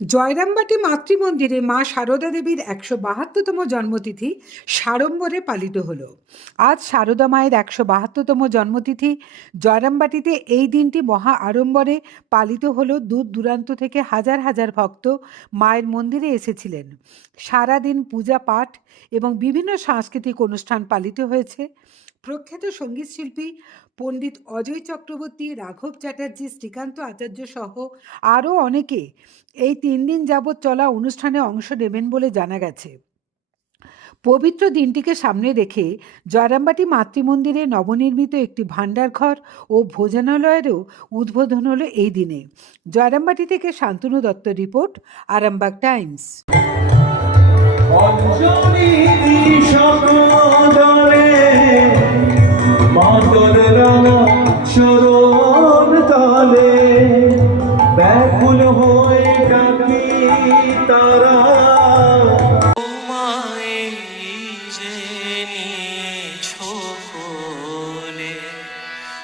জয়রামবাটি মাতৃমন্দিরে মা সারদা দেবীর একশো বাহাত্তরতম জন্মতিথি সাড়ম্বরে পালিত হল। আজ সারদা মায়ের একশো বাহাত্তরতম জন্মতিথি। জয়রামবাটিতে এই দিনটি মহা আড়ম্বরে পালিত হল। দূর দূরান্ত থেকে হাজার হাজার ভক্ত মায়ের মন্দিরে এসেছিলেন। সারাদিন পূজা পাঠ এবং বিভিন্ন সাংস্কৃতিক অনুষ্ঠান পালিত হয়েছে। প্রখ্যাত সংগীত শিল্পী পণ্ডিত অজয় চক্রবর্তী, রাঘব চ্যাটার্জি, শ্রীকান্ত আচার্য সহ আরও অনেকে এই তিন দিন যাবৎ চলা অনুষ্ঠানে অংশ নেবেন বলে জানা গেছে। পবিত্র দিনটিকে সামনে রেখে জয়রামবাটি মাতৃমন্দিরে নবনির্মিত একটি ভাণ্ডারঘর ও ভোজনালয়েরও উদ্বোধন হলো এই দিনে। জয়রামবাটি থেকে শান্তনু দত্ত রিপোর্ট, আরামবাগ টাইমস।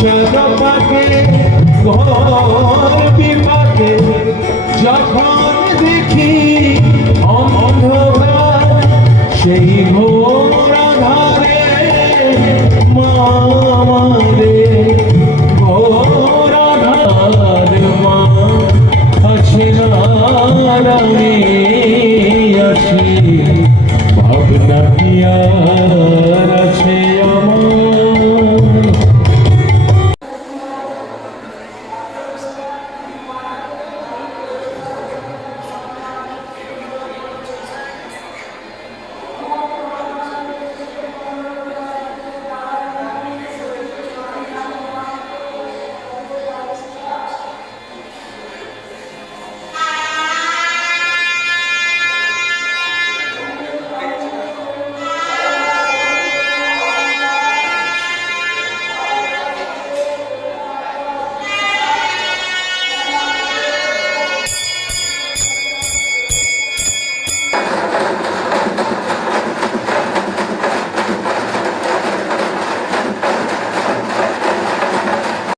সংসার পাকে ঘর বিপাকে, যখন দেখি অন্ধকার, সেই ঘোর আধারে মামারে ঘোর আধার মা আছে নারায়ণী আসি, ভাবনা আর